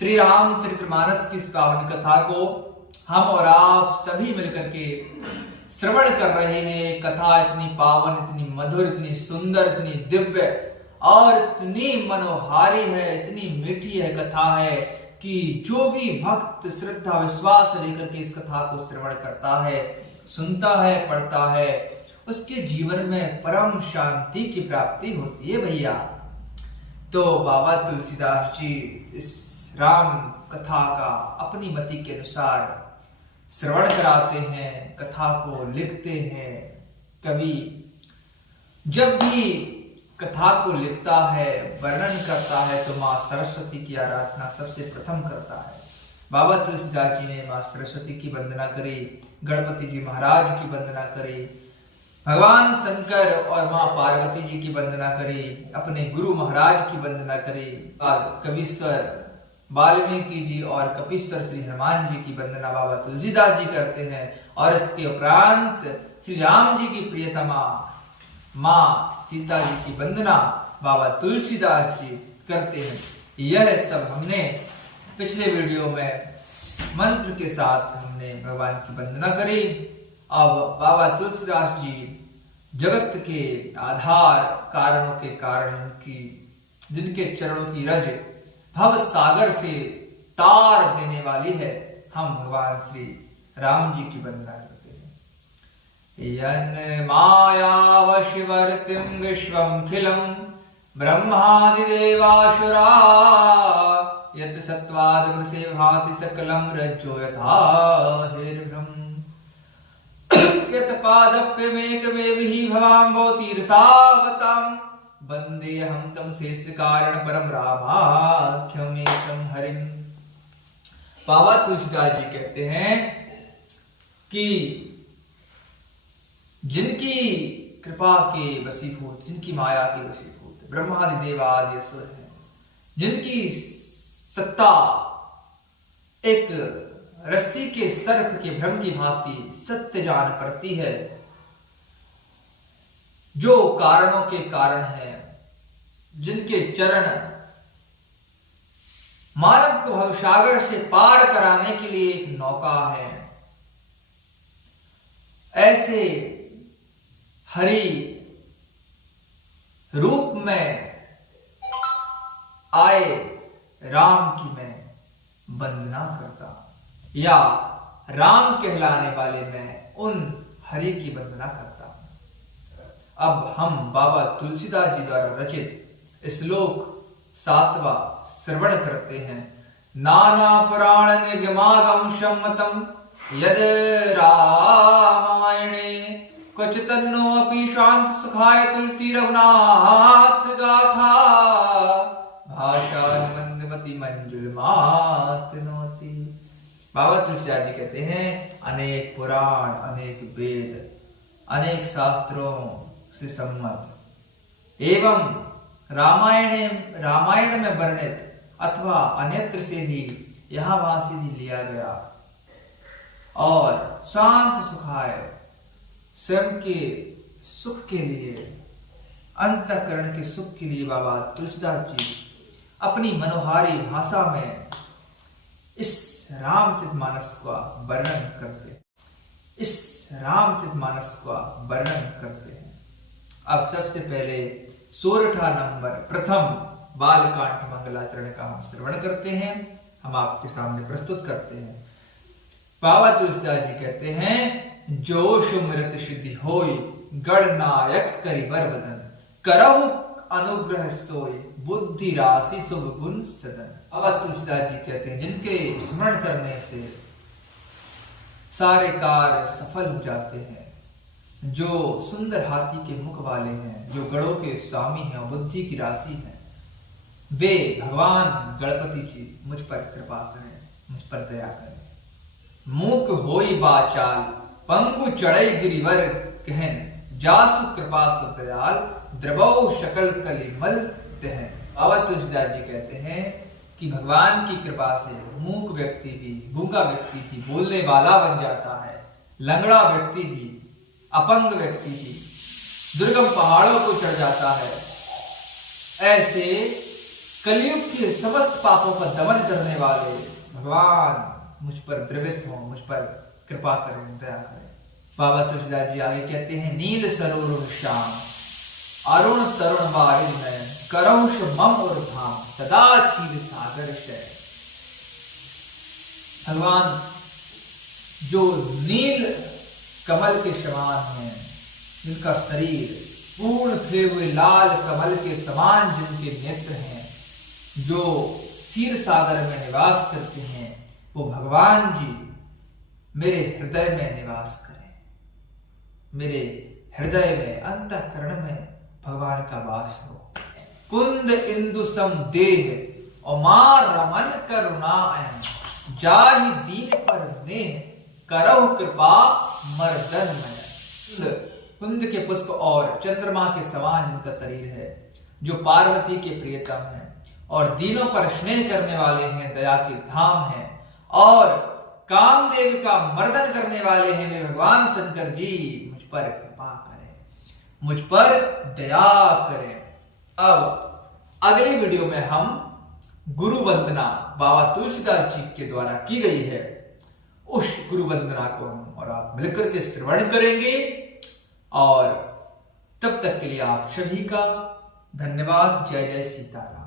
श्री रामचरितमानस की इस पावन कथा को हम और आप सभी मिलकर के श्रवण कर रहे हैं। कथा इतनी पावन, इतनी मधुर, इतनी सुंदर, इतनी दिव्य और इतनी मनोहारी है, इतनी मीठी है कथा है कि जो भी भक्त श्रद्धा विश्वास लेकर के इस कथा को श्रवण करता है, सुनता है, पढ़ता है, उसके जीवन में परम शांति की प्राप्ति होती है भैया। तो बाबा तुलसीदास जी इस राम कथा का अपनी मति के अनुसार श्रवण कराते हैं, कथा को लिखते हैं। कवि जब भी कथा को लिखता है, वर्णन करता है तो माँ सरस्वती की आराधना सबसे प्रथम करता है। बाबा तुलसीदास जी ने माँ सरस्वती की वंदना करी, गणपति जी महाराज की वंदना करी, भगवान शंकर और माँ पार्वती जी की वंदना करी, अपने गुरु महाराज की वंदना करी। कविश्वर वाल्मीकि जी और कपीश्वर श्री हनुमान जी की वंदना बाबा तुलसीदास जी करते हैं और इसके उपरांत श्री राम जी की प्रियतमा माँ सीता जी की वंदना बाबा तुलसीदास जी करते हैं। यह सब हमने पिछले वीडियो में मंत्र के साथ हमने भगवान की वंदना करी। अब बाबा तुलसीदास जी जगत के आधार कारणों के कारण उनकी जिनके चरणों की रज भव सागर से तार देने वाली है, हम भगवान श्री राम जी की वंदना करते हैं। यन मायावशिवर्तिं विश्वमखिलं ब्रह्मादिदेवासुरा यत् सत्त्वादमृषे भाति सकलं रज्जो यथा हिरण्यम् यत् पादप्यमेकमेवहि भवाम्भोतीर्षावताम् वन्देऽहं तं शेष कारण परम रामाख्यमेशं हरिम। बाबा तुलसीदास जी कहते हैं कि जिनकी कृपा के वशीभूत, जिनकी माया के वशीभूत ब्रह्मादि देवादि असुर हैं, जिनकी सत्ता एक रस्सी के सर्प के भ्रम की भांति सत्य जान पड़ती है, जो कारणों के कारण है, जिनके चरण मानव को भवसागर से पार कराने के लिए एक नौका है, ऐसे हरि रूप में आए राम की मैं वंदना करता, या राम कहलाने वाले मैं उन हरि की वंदना करता। अब हम बाबा तुलसीदास जी द्वारा रचित श्लोक 7वां श्रवण करते हैं। नाना पुराण निगमागम सम्मतम यद रामायणे क्वचितन्नो अपि शांत सुखाय तुलसी रघुनाथ गाथा भाषा मंदमति मंजुल मातनोति। बाबा तुलसीदास जी कहते हैं अनेक पुराण, अनेक वेद, अनेक शास्त्रों से सम्मत एवं रामायण में वर्णित अथवा अन्यत्र से भी यहाँ वहां से भी लिया गया और शांत सुखाय स्वयं के सुख के लिए, अंतःकरण के सुख के लिए बाबा तुलसीदास जी अपनी मनोहारी भाषा में इस रामचरितमानस का वर्णन करते हैं। अब सबसे पहले 16 नंबर प्रथम बालकांड मंगलाचरण का हम श्रवण करते हैं, हम आपके सामने प्रस्तुत करते हैं। बाबा तुलसीदास जी कहते हैं जो सुमृत सिद्धि होय गणनायक करिवर वदन करहु अनुग्रह सोय बुद्धि राशि शुभ गुण सदन। बाबा तुलसीदास जी कहते हैं जिनके स्मरण करने से सारे कार्य सफल हो जाते हैं, जो सुंदर हाथी के मुख वाले हैं, जो गणों के स्वामी हैं, बुद्धि की राशि हैं, वे भगवान गणपति जी मुझ पर कृपा करें, मुझ पर दया करें। मूक होई बाचाल पंगु चढ़ई गिरिवर कहन जासु कृपा सु दयाल द्रवौ शकल कलिमल दहन। बाबा तुलसीदास जी कहते हैं कि भगवान की कृपा से मूक व्यक्ति भी, गूंगा व्यक्ति भी बोलने वाला बन जाता है, लंगड़ा व्यक्ति भी, अपंग व्यक्ति भी दुर्गम पहाड़ों को चढ़ जाता है। ऐसे कलयुग के समस्त पापों का दमन करने वाले भगवान मुझ पर द्रवित हो, मुझ पर कृपा करें, दया करें। बाबा तुलसीदास जी आगे कहते हैं, नील सरोवर श्याम अरुण तरुण बारिश नयन करौश मम और धाम सदा क्षीर सागर शय। भगवान जो नील कमल के समान है, जिनका शरीर पूर्ण खिले हुए लाल कमल के समान जिनके नेत्र हैं, जो क्षीर सागर में निवास करते हैं, वो भगवान जी मेरे हृदय में निवास करें। मेरे हृदय में, अंतःकरण में भगवान का वास हो। कुंद इंदु सम देह और रमन करुणायन जाहि दीन पर नेह करहु कृपा मर्दन में। कुंद के पुष्प और चंद्रमा के समान जिनका शरीर है, जो पार्वती के प्रियतम है और दीनों पर स्नेह करने वाले हैं, दया के धाम हैं और कामदेव का मर्दन करने वाले हैं वे भगवान शंकर जी, मुझ पर कृपा करें, मुझ पर दया करें। अब अगली वीडियो में हम गुरु वंदना बाबा तुलसीदास जी के द्वारा की गई है, उस गुरु वंदना को हम और आप मिलकर के श्रवण करेंगे। और तब तक के लिए आप सभी का धन्यवाद। जय जय सीताराम।